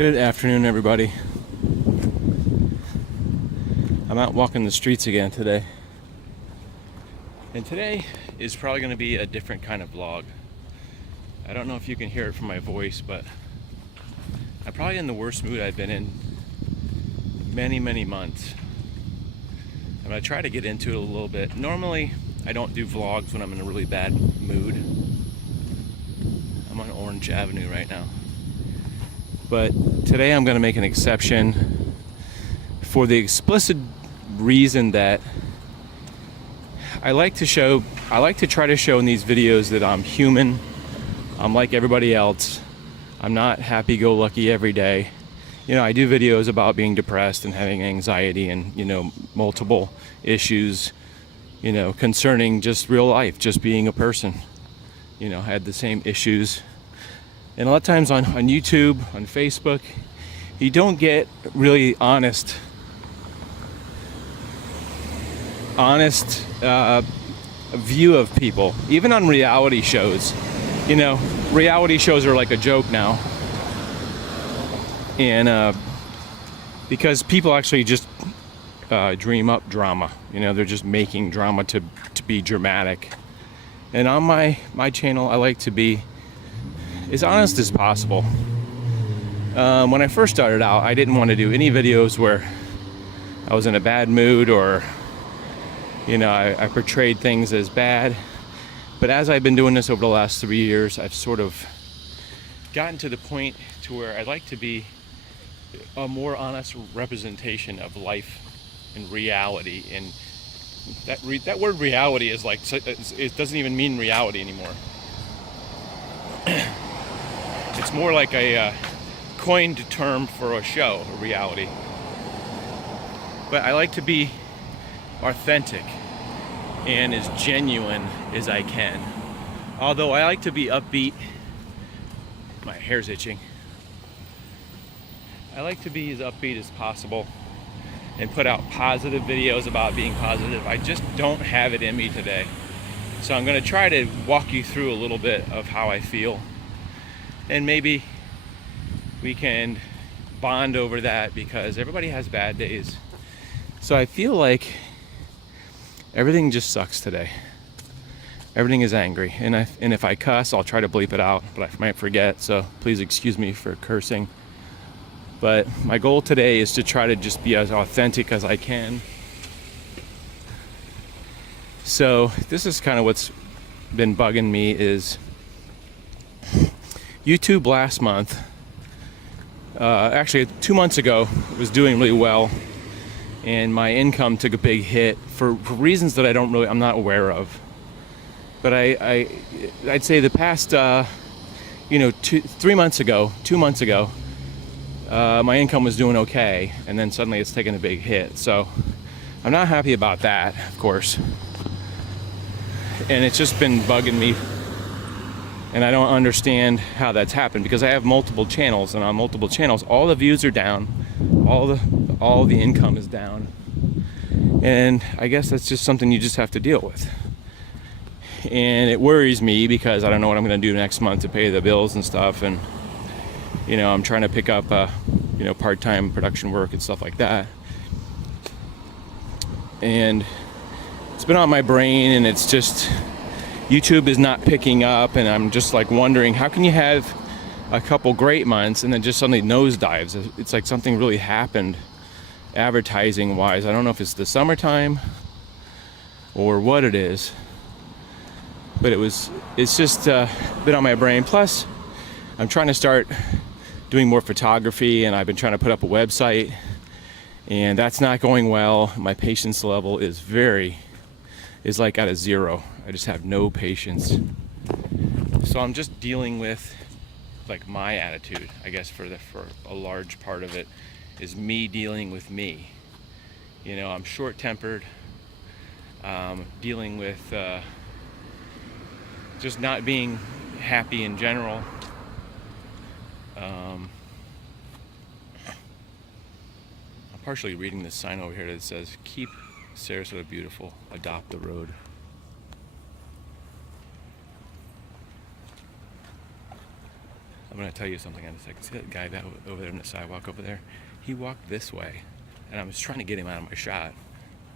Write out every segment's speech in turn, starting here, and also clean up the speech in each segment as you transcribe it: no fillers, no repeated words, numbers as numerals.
Good afternoon, everybody. I'm out walking the streets again today. And today is probably going to be a different kind of vlog. I don't know if you can hear it from my voice, but I'm probably in the worst mood I've been in many months. I'm going to try to get into it a little bit. Normally, I don't do vlogs when I'm in a really bad mood. I'm on Orange Avenue right now. But today I'm going to make an exception for the explicit reason that I like to try to show in these videos that I'm human. I'm like everybody else. I'm not happy-go-lucky every day. You know, I do videos about being depressed and having anxiety and, multiple issues, concerning just real life, just being a person. I had the same issues. And a lot of times on YouTube, on Facebook, you don't get really honest view of people. Even on reality shows. Reality shows are like a joke now. And because people actually just dream up drama. They're just making drama to be dramatic. And on my channel, I like to be as honest as possible. When I first started out, I didn't want to do any videos where I was in a bad mood or, I portrayed things as bad. But as I've been doing this over the last 3 years, I've sort of gotten to the point to where I'd like to be a more honest representation of life and reality. And that word reality is like, it doesn't even mean reality anymore. It's more like a coined term for a show, a reality. But I like to be authentic and as genuine as I can. Although I like to be upbeat. My hair's itching. I like to be as upbeat as possible and put out positive videos about being positive. I just don't have it in me today. So I'm going to try to walk you through a little bit of how I feel. And maybe we can bond over that because everybody has bad days. So I feel like everything just sucks today. Everything is angry. And if I cuss, I'll try to bleep it out, but I might forget. So please excuse me for cursing. But my goal today is to try to just be as authentic as I can. So this is kind of what's been bugging me is YouTube last month, actually 2 months ago, was doing really well, and my income took a big hit for reasons that I'm not aware of. But I'd say the past, 2 months ago, my income was doing okay, and then suddenly it's taken a big hit. So I'm not happy about that, of course. And it's just been bugging me. And I don't understand how that's happened because I have multiple channels, and on multiple channels, all the views are down, all the income is down. And I guess that's just something you just have to deal with. And it worries me because I don't know what I'm going to do next month to pay the bills and stuff. And, I'm trying to pick up, part-time production work and stuff like that. And it's been on my brain, and it's just, YouTube is not picking up, and I'm just like wondering, how can you have a couple great months and then just suddenly nosedives? It's like something really happened advertising wise. I don't know if it's the summertime or what it is, but it's just been on my brain. Plus I'm trying to start doing more photography, and I've been trying to put up a website, and that's not going well. My patience level is like at a zero. I just have no patience. So I'm just dealing with like my attitude, I guess, for a large part of it is me dealing with me. I'm short-tempered, dealing with just not being happy in general. I'm partially reading this sign over here that says, "Keep Sarasota beautiful, adopt the road." I'm going to tell you something in a second. See that guy that over there on the sidewalk over there? He walked this way, and I was trying to get him out of my shot.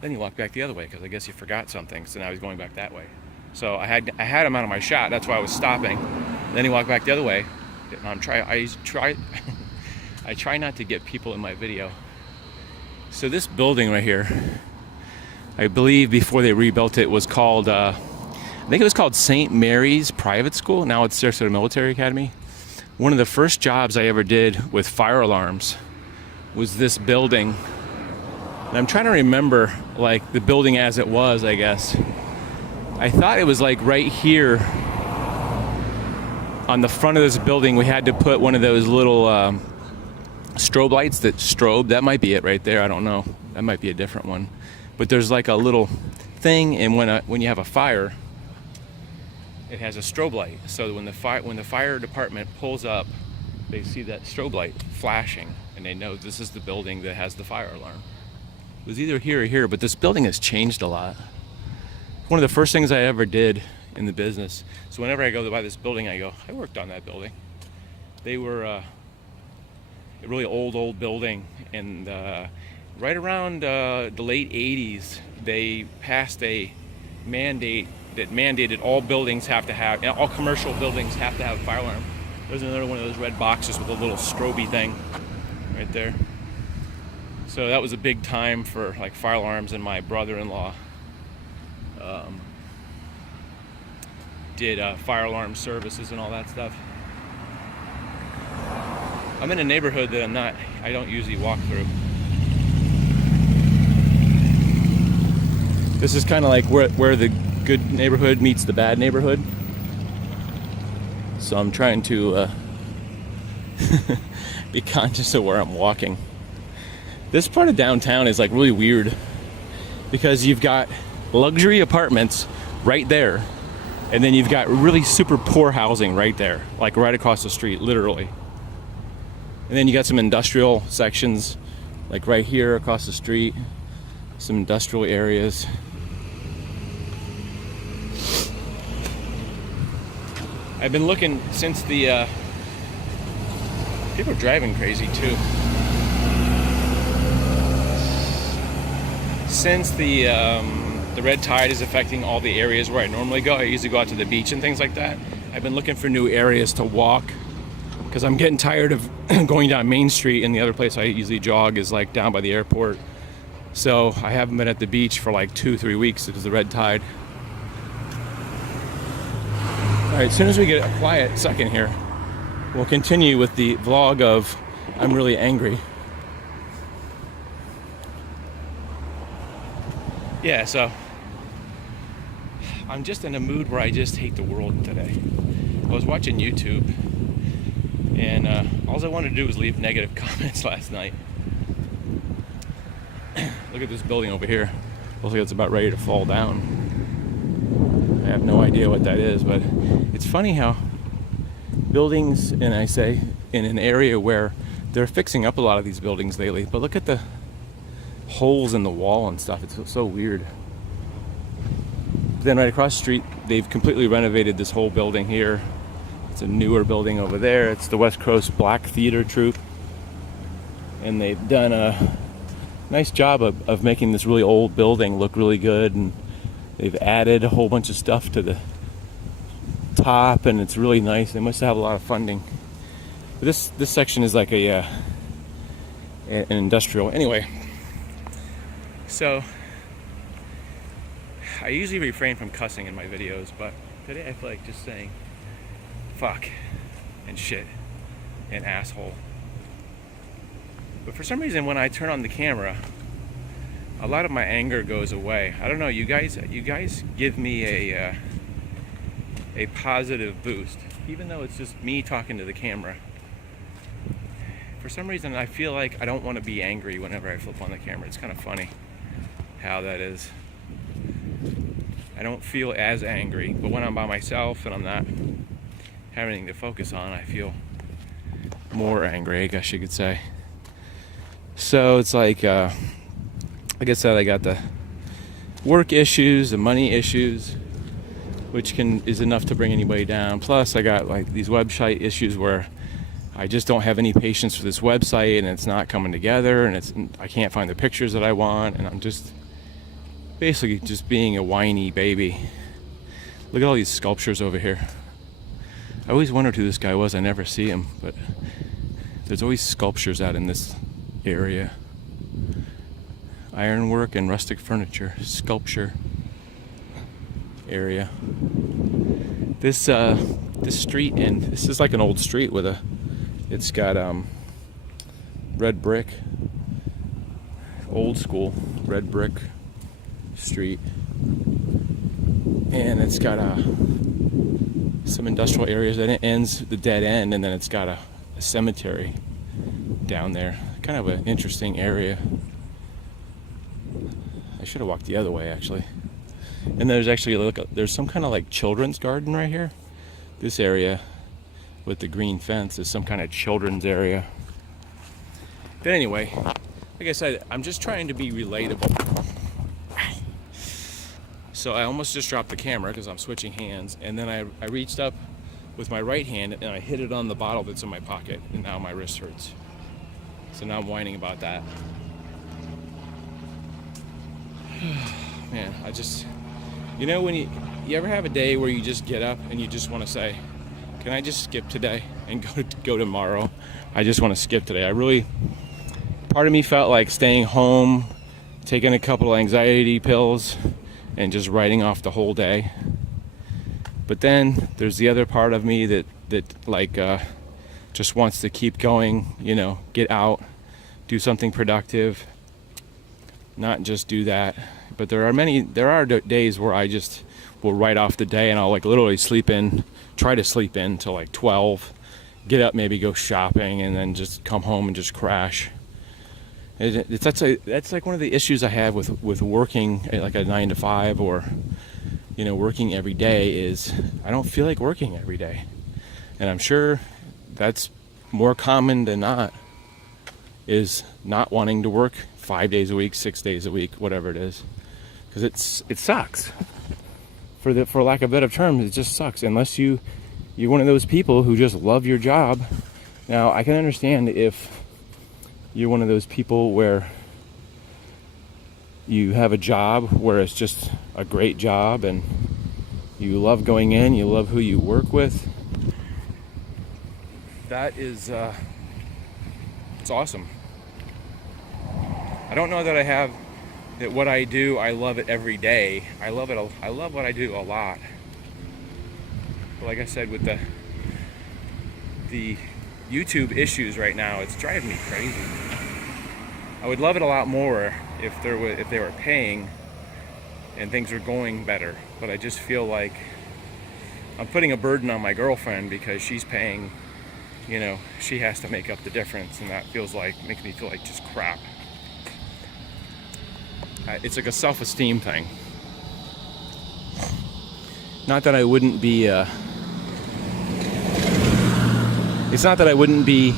Then he walked back the other way because I guess he forgot something, so now he's going back that way. So I had him out of my shot. That's why I was stopping. Then he walked back the other way. And I try not to get people in my video. So this building right here, I believe before they rebuilt it, was called, I think it was called St. Mary's Private School. Now it's Sarasota Military Academy. One of the first jobs I ever did with fire alarms was this building. And I'm trying to remember, like, the building as it was, I guess. I thought it was like right here on the front of this building. We had to put one of those little strobe lights that strobe. That might be it right there. I don't know. That might be a different one. But there's like a little thing, and when you have a fire, it has a strobe light. So when the fire department pulls up, they see that strobe light flashing, and they know this is the building that has the fire alarm. It was either here or here, but this building has changed a lot. One of the first things I ever did in the business. So whenever I go by this building, I go, I worked on that building. They were a really old building, and right around the late 80s, they passed a mandate that mandated all buildings have to have, all commercial buildings have to have a fire alarm. There's another one of those red boxes with a little strobe thing right there. So that was a big time for like fire alarms, and my brother-in-law did fire alarm services and all that stuff. I'm in a neighborhood that I don't usually walk through. This is kind of like where the good neighborhood meets the bad neighborhood. So I'm trying to be conscious of where I'm walking. This part of downtown is like really weird because you've got luxury apartments right there, and then you've got really super poor housing right there, like right across the street, literally. And then you got some industrial sections, like right here across the street, some industrial areas. I've been looking since the people are driving crazy too. Since the red tide is affecting all the areas where I normally go, I usually go out to the beach and things like that. I've been looking for new areas to walk because I'm getting tired of going down Main Street, and the other place I usually jog is like down by the airport. So I haven't been at the beach for like 2-3 weeks because of the red tide. All right, as soon as we get a quiet second here, we'll continue with the vlog of I'm really angry. Yeah, so I'm just in a mood where I just hate the world today. I was watching YouTube, and all I wanted to do was leave negative comments last night. Look at this building over here. Looks like it's about ready to fall down. I have no idea what that is, but it's funny how buildings, and I say in an area where they're fixing up a lot of these buildings lately, but look at the holes in the wall and stuff. It's so weird. Then right across the street, they've completely renovated this whole building here. It's a newer building over there. It's the West Coast Black Theater Troupe, and they've done a nice job of making this really old building look really good, and they've added a whole bunch of stuff to the top, and it's really nice. They must have a lot of funding. But this section is like an industrial. Anyway, so I usually refrain from cussing in my videos, but today I feel like just saying fuck and shit and asshole. But for some reason, when I turn on the camera, a lot of my anger goes away. I don't know, you guys give me a positive boost, even though it's just me talking to the camera. For some reason, I feel like I don't want to be angry whenever I flip on the camera. It's kind of funny how that is. I don't feel as angry, but when I'm by myself and I'm not having anything to focus on, I feel more angry, I guess you could say. So it's like, like I said, I got the work issues, the money issues, which is enough to bring anybody down. Plus, I got like these website issues where I just don't have any patience for this website, and it's not coming together, and I can't find the pictures that I want, and I'm just basically just being a whiny baby. Look at all these sculptures over here. I always wondered who this guy was. I never see him, but there's always sculptures out in this area. Ironwork and rustic furniture, sculpture area. This street, and this is like an old street with it's got red brick, old school red brick street, and it's got some industrial areas, and it ends the dead end, and then it's got a cemetery down there. Kind of an interesting area. I should have walked the other way, actually. And there's actually there's some kind of like children's garden right here. This area with the green fence is some kind of children's area. But anyway, like I said, I'm just trying to be relatable. So I almost just dropped the camera because I'm switching hands, and then I reached up with my right hand and I hit it on the bottle that's in my pocket, and now my wrist hurts. So now I'm whining about that. Man, I just, you know, when you ever have a day where you just get up and you just want to say, can I just skip today and go tomorrow? I just want to skip today. Part of me felt like staying home, taking a couple of anxiety pills, and just writing off the whole day. But then there's the other part of me that like just wants to keep going, you know, get out, do something productive, not just do that. But there are days where I just will write off the day, and I'll like literally try to sleep in till like 12, get up, maybe go shopping, and then just come home and just crash. That's like one of the issues I have with working at like a 9 to 5, or, you know, working every day, is I don't feel like working every day. And I'm sure that's more common than not, is not wanting to work 5 days a week, 6 days a week, whatever it is. Because it sucks. For lack of a better term, it just sucks. Unless you're one of those people who just love your job. Now, I can understand if you're one of those people where you have a job where it's just a great job and you love going in, you love who you work with. That is, it's awesome. I don't know that I have that what I do, I love it every day. I love what I do a lot. But like I said, with the YouTube issues right now, it's driving me crazy. I would love it a lot more if they were paying and things were going better. But I just feel like I'm putting a burden on my girlfriend because she's paying. You know, she has to make up the difference, and that makes me feel like just crap. It's like a self-esteem thing. Not that I wouldn't be it's not that I wouldn't be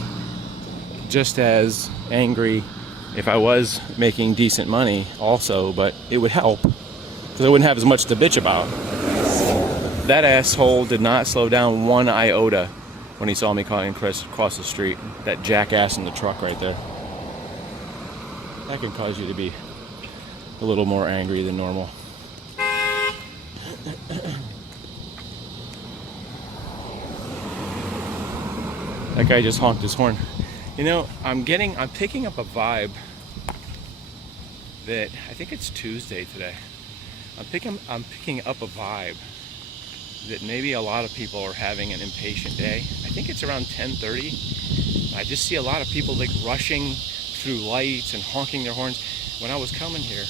just as angry if I was making decent money also, but it would help because I wouldn't have as much to bitch about. That asshole did not slow down one iota when he saw me calling across the street. That jackass in the truck right there. That can cause you to be a little more angry than normal. That guy just honked his horn. You know, I'm picking up a vibe that I think it's Tuesday today. I'm picking up a vibe that maybe a lot of people are having an impatient day. I think it's around 10:30. I just see a lot of people like rushing through lights and honking their horns. When I was coming here,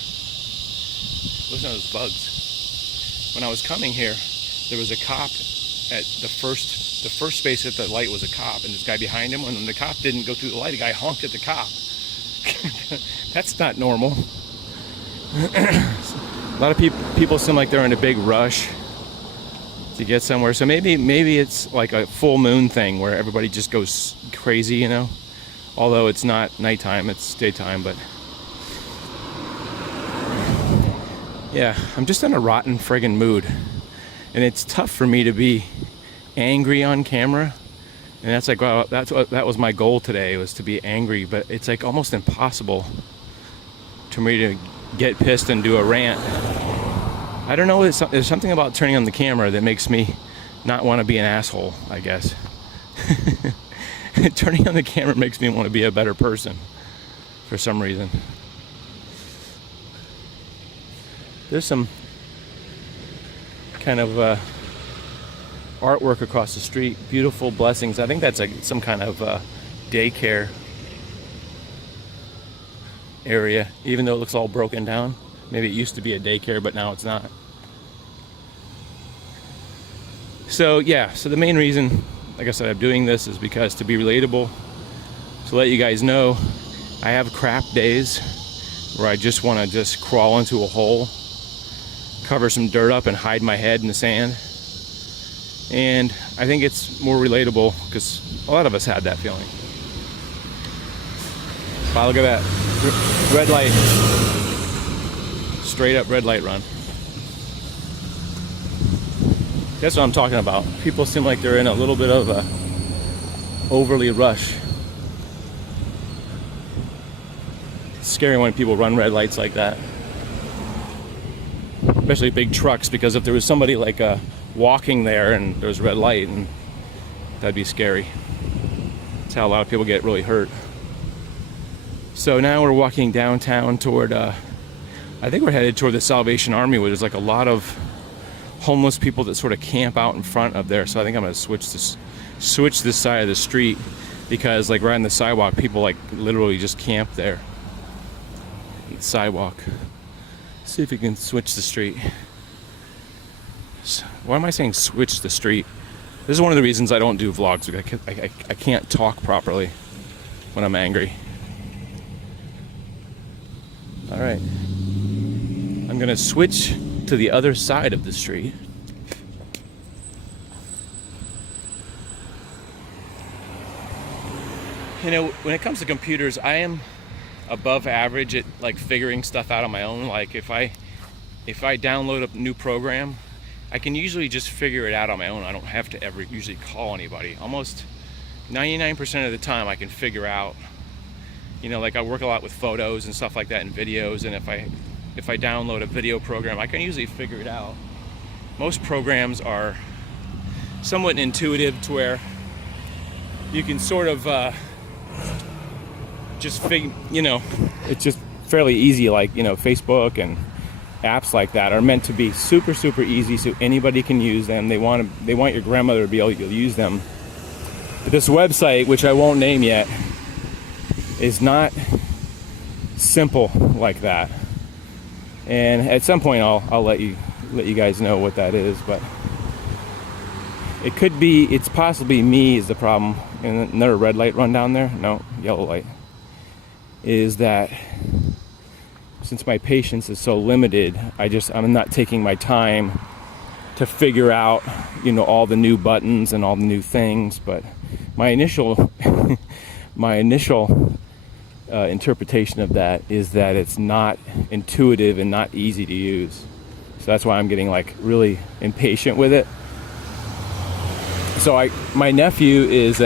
listen to those bugs. When I was coming here, there was a cop at the first space at the light was a cop, and this guy behind him, when the cop didn't go through the light, the guy honked at the cop. That's not normal. A lot of people seem like they're in a big rush to get somewhere. So maybe it's like a full moon thing where everybody just goes crazy, you know? Although it's not nighttime, it's daytime, but yeah, I'm just in a rotten friggin' mood. And it's tough for me to be angry on camera And that's like, wow, that was my goal today, was to be angry, but it's like almost impossible to me to get pissed and do a rant. I don't know, there's something about turning on the camera that makes me not want to be an asshole, I guess. Turning on the camera makes me want to be a better person for some reason. There's some kind of artwork across the street, beautiful blessings. I think that's like some kind of daycare area, even though it looks all broken down. Maybe it used to be a daycare, but now it's not. So yeah, so the main reason, like I said, I'm doing this is because to be relatable, to let you guys know I have crap days where I just want to just crawl into a hole, cover some dirt up and hide my head in the sand. And I think it's more relatable because a lot of us had that feeling. Wow, look at that. Red light. Straight up red light run. That's what I'm talking about. People seem like they're in a little bit of a overly rush. It's scary when people run red lights like that. Especially big trucks, because if there was somebody like walking there and there was red light, and that'd be scary. That's how a lot of people get really hurt. So now we're walking downtown toward, I think we're headed toward the Salvation Army, where there's like a lot of homeless people that sort of camp out in front of there. So I think I'm gonna switch this side of the street, because like right on the sidewalk, people like literally just camp there. The sidewalk. See if we can switch the street. Why am I saying switch the street? This is one of the reasons I don't do vlogs. I can't talk properly when I'm angry. All right. I'm gonna switch to the other side of the street. You know, when it comes to computers, I am above average at like figuring stuff out on my own. Like if I download a new program, I can usually just figure it out on my own. I don't have to ever usually call anybody. Almost 99% of the time I can figure out, you know, like I work a lot with photos and stuff like that and videos, and if I download a video program, I can usually figure it out. Most programs are somewhat intuitive to where you can sort of just figure, you know, it's just fairly easy. Like, you know, Facebook and apps like that are meant to be super easy so anybody can use them. They want your grandmother to be able to use them. But this website, which I won't name yet, is not simple like that. And at some point I'll let you guys know what that is, but it's possibly me is the problem. And another red light run down there, no, yellow light, is that since my patience is so limited, I'm not taking my time to figure out, you know, all the new buttons and all the new things. But my initial interpretation of that is that it's not intuitive and not easy to use. So that's why I'm getting like really impatient with it. So my nephew is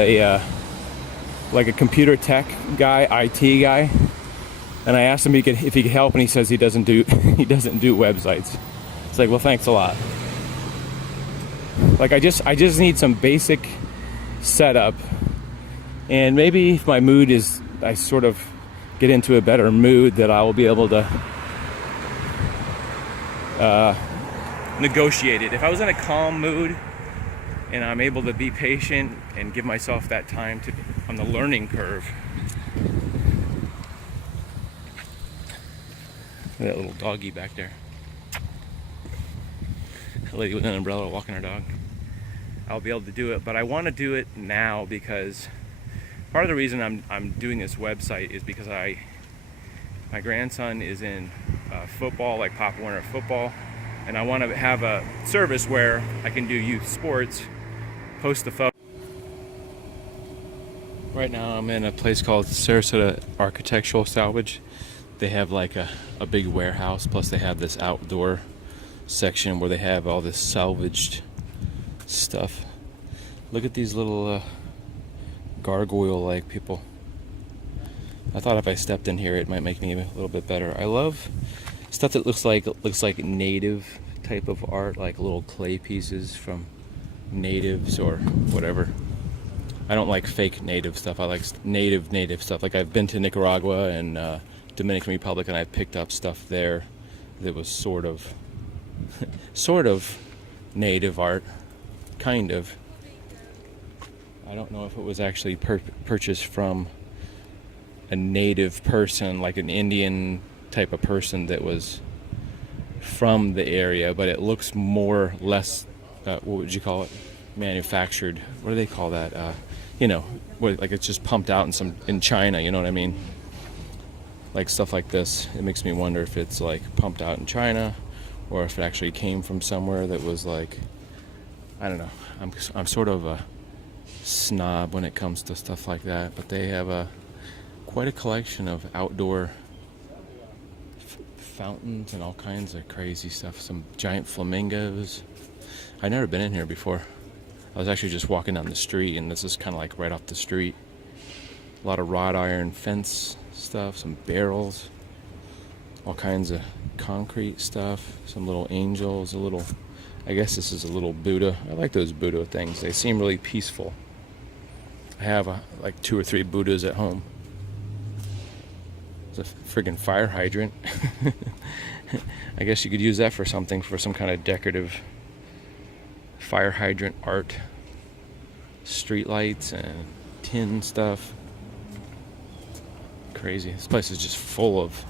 like a computer tech guy, IT guy, and I asked him if he could help, and he says he doesn't do websites. It's like, well, thanks a lot. Like I just need some basic setup, and maybe if my mood is, I sort of get into a better mood, that I will be able to negotiate it. If I was in a calm mood and I'm able to be patient and give myself that time on the learning curve. That little doggy back there. A lady with an umbrella walking her dog. I'll be able to do it, but I want to do it now because part of the reason I'm doing this website is because my grandson is in football, like Pop Warner football, and I want to have a service where I can do youth sports, post the photo. Right now I'm in a place called Sarasota Architectural Salvage. They have like a big warehouse, plus they have this outdoor section where they have all this salvaged stuff. Look at these little gargoyle-like people. I thought if I stepped in here, it might make me a little bit better. I love stuff that looks like native type of art, like little clay pieces from natives or whatever. I don't like fake native stuff. I like native stuff. Like I've been to Nicaragua and Dominican Republic, and I picked up stuff there that was sort of native art, kind of. I don't know if it was actually purchased from a native person, like an Indian type of person that was from the area, but it looks more less, what would you call it? Manufactured. What do they call that? Like it's just pumped out in China, you know what I mean? Like stuff like this. It makes me wonder if it's like pumped out in China or if it actually came from somewhere that was like, I don't know. I'm sort of a snob when it comes to stuff like that, but they have quite a collection of outdoor fountains and all kinds of crazy stuff. Some giant flamingos. I've never been in here before. I was actually just walking down the street, and this is kind of like right off the street. A lot of wrought iron fence stuff, some barrels, all kinds of concrete stuff, some little angels, I guess this is a little Buddha. I like those Buddha things. They seem really peaceful. I have like 2 or 3 Buddhas at home. It's a friggin' fire hydrant. I guess you could use that for something, for some kind of decorative fire hydrant art. Street lights and tin stuff. Crazy. This place is just full of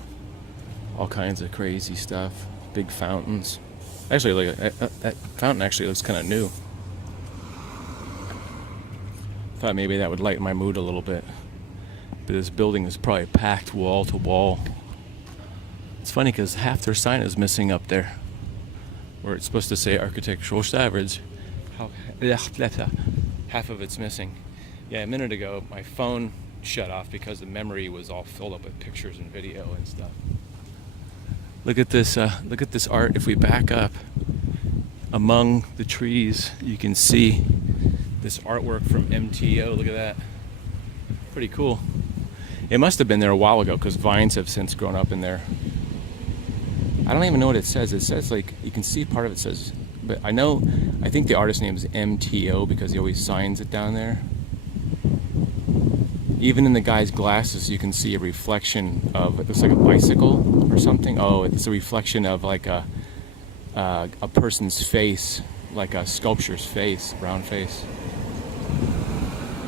all kinds of crazy stuff. Big fountains. Actually, that fountain actually looks kind of new. Thought maybe that would lighten my mood a little bit. But this building is probably packed wall to wall. It's funny because half their sign is missing up there, where it's supposed to say architectural standards. Half of it's missing. Yeah, a minute ago my phone shut off because the memory was all filled up with pictures and video and stuff. Look at this art. If we back up among the trees, you can see this artwork from MTO. Look at that. Pretty cool. It must have been there a while ago because vines have since grown up in there. I don't even know what it says. It says, like, you can see part of it says, but I think the artist name is MTO because he always signs it down there. Even in the guy's glasses, you can see a reflection of, it looks like a bicycle or something. Oh, it's a reflection of like a person's face, like a sculpture's face, brown face.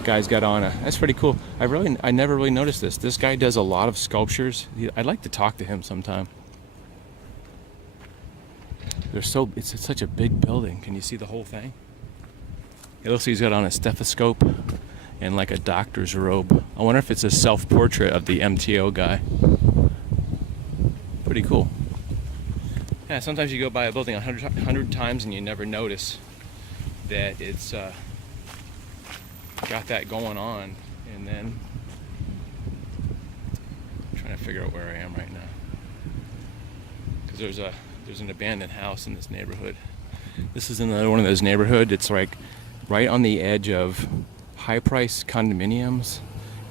Guy's got on that's pretty cool. I never really noticed this. This guy does a lot of sculptures. I'd like to talk to him sometime. It's such a big building. Can you see the whole thing? It looks like he's got on a stethoscope and like a doctor's robe. I wonder if it's a self-portrait of the MTO guy. Pretty cool. Yeah, sometimes you go by a building 100 times and you never notice that it's got that going on. And then I'm trying to figure out where I am right now, because there's an abandoned house in this neighborhood. This is another one of those neighborhoods. It's like right on the edge of high-priced condominiums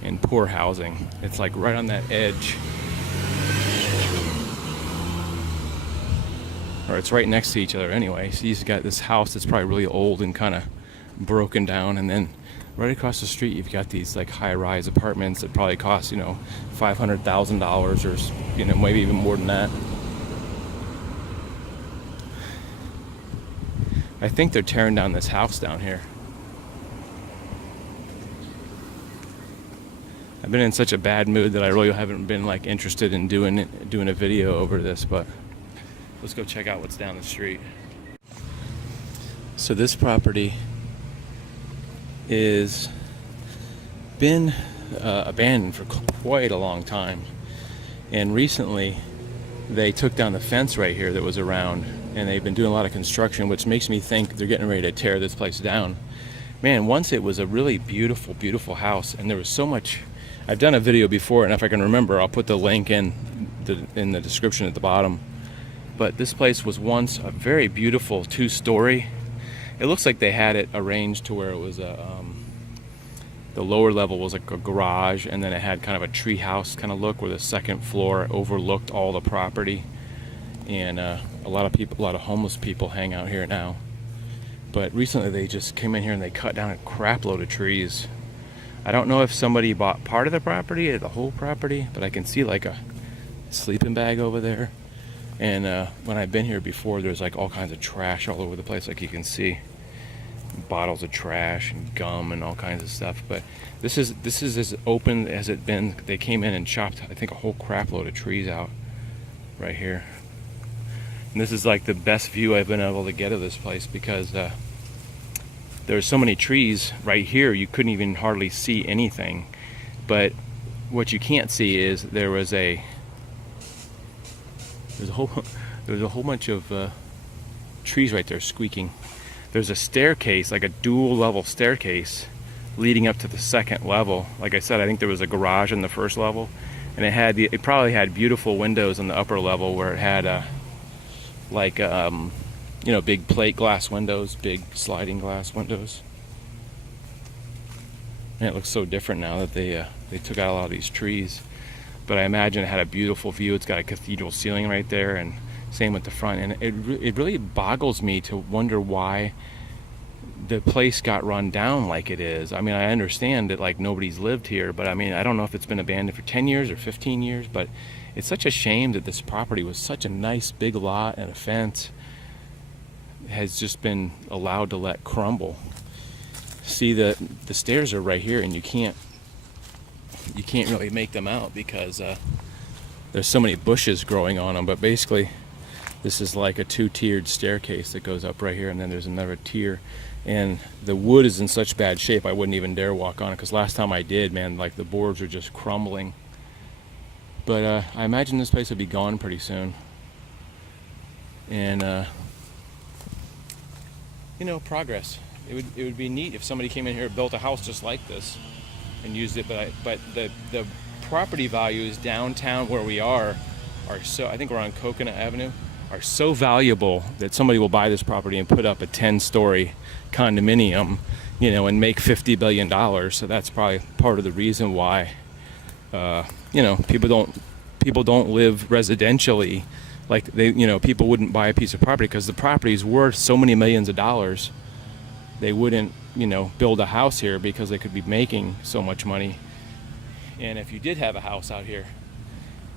and poor housing. It's like right on that edge. Or it's right next to each other anyway. So you've got this house that's probably really old and kind of broken down, and then right across the street you've got these like high-rise apartments that probably cost, $500,000 or maybe even more than that. I think they're tearing down this house down here. I've been in such a bad mood that I really haven't been like interested in doing a video over this, but let's go check out what's down the street. So this property is been abandoned for quite a long time, and recently they took down the fence right here that was around, and they've been doing a lot of construction, which makes me think they're getting ready to tear this place down. Man, once it was a really beautiful, beautiful house, and there was so much. I've done a video before, and if I can remember, I'll put the link in the description at the bottom. But this place was once a very beautiful 2-story. It looks like they had it arranged to where it was The lower level was like a garage, and then it had kind of a tree house kind of look where the second floor overlooked all the property. And a lot of homeless people hang out here now. But recently they just came in here and they cut down a crap load of trees. I don't know if somebody bought part of the property or the whole property, but I can see like a sleeping bag over there. And when I've been here before, there's like all kinds of trash all over the place, like you can see. Bottles of trash and gum and all kinds of stuff. But this is as open as it's been. They came in and chopped, I think, a whole crap load of trees out right here. And this is like the best view I've been able to get of this place, because there's so many trees right here you couldn't even hardly see anything. But what you can't see is there's a whole bunch of trees right there squeaking. There's a staircase, like a dual level staircase leading up to the second level. Like I said, I think there was a garage in the first level, and it probably had beautiful windows on the upper level where it had big plate glass windows, big sliding glass windows. And it looks so different now that they took out a lot of these trees. But I imagine it had a beautiful view. It's got a cathedral ceiling right there, and same with the front. And it really boggles me to wonder why the place got run down like it is. I mean, I understand that like nobody's lived here, but I mean, I don't know if it's been abandoned for 10 years or 15 years, but it's such a shame that this property was such a nice big lot and a fence has just been allowed to let crumble. See, the stairs are right here, and you can't really make them out because there's so many bushes growing on them. But basically this is like a two-tiered staircase that goes up right here, and then there's another tier. And the wood is in such bad shape I wouldn't even dare walk on it, because last time I did, man, like the boards are just crumbling. But I imagine this place will be gone pretty soon. And progress. It would be neat if somebody came in here and built a house just like this and used it. But the property values downtown where we are so, I think we're on Coconut Avenue, are so valuable that somebody will buy this property and put up a 10-story condominium, and make $50 billion. So that's probably part of the reason why, people don't live residentially. Like people wouldn't buy a piece of property because the property is worth so many millions of dollars. They wouldn't, build a house here because they could be making so much money. And if you did have a house out here,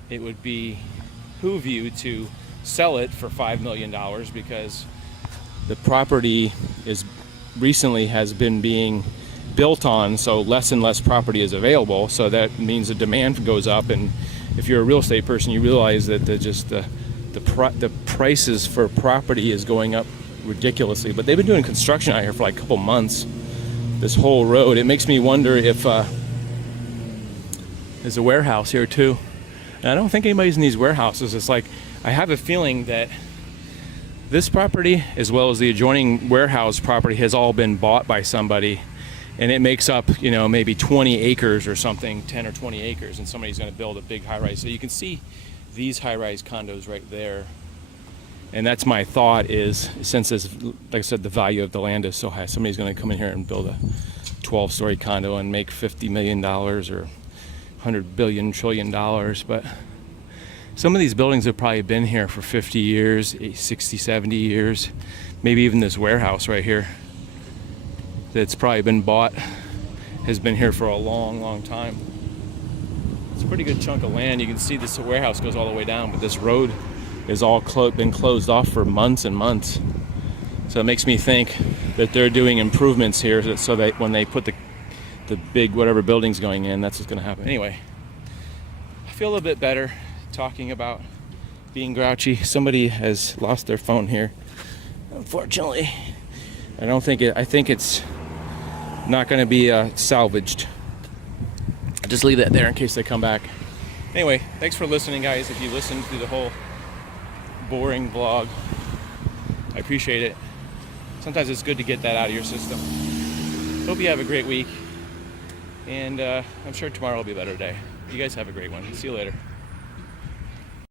it would behoove you to sell it for $5 million, because the property has been being built on, so less and less property is available. So that means the demand goes up, and if you're a real estate person, you realize that the prices for property is going up ridiculously. But they've been doing construction out here for like a couple months, this whole road. It makes me wonder if there's a warehouse here too, and I don't think anybody's in these warehouses. It's like I have a feeling that this property, as well as the adjoining warehouse property, has all been bought by somebody, and it makes up, maybe 20 acres or something, 10 or 20 acres, and somebody's going to build a big high-rise. So you can see these high-rise condos right there. And that's my thought is, since this, like I said, the value of the land is so high, somebody's going to come in here and build a 12-story condo and make $50 million or $100 billion, trillion. But some of these buildings have probably been here for 50 years, 60, 70 years, maybe even this warehouse right here that's probably been bought has been here for a long, long time. It's a pretty good chunk of land. You can see this warehouse goes all the way down, but this road is all been closed off for months and months. So it makes me think that they're doing improvements here so that when they put the big whatever building's going in, that's what's going to happen. Anyway, I feel a little bit better talking about being grouchy. Somebody has lost their phone here, unfortunately. I think it's not going to be salvaged. I'll just leave that there in case they come back. Anyway, thanks for listening, guys. If you listened to the whole boring vlog, I appreciate it. Sometimes it's good to get that out of your system. Hope you have a great week, and I'm sure tomorrow will be a better day. You guys have a great one. See you later.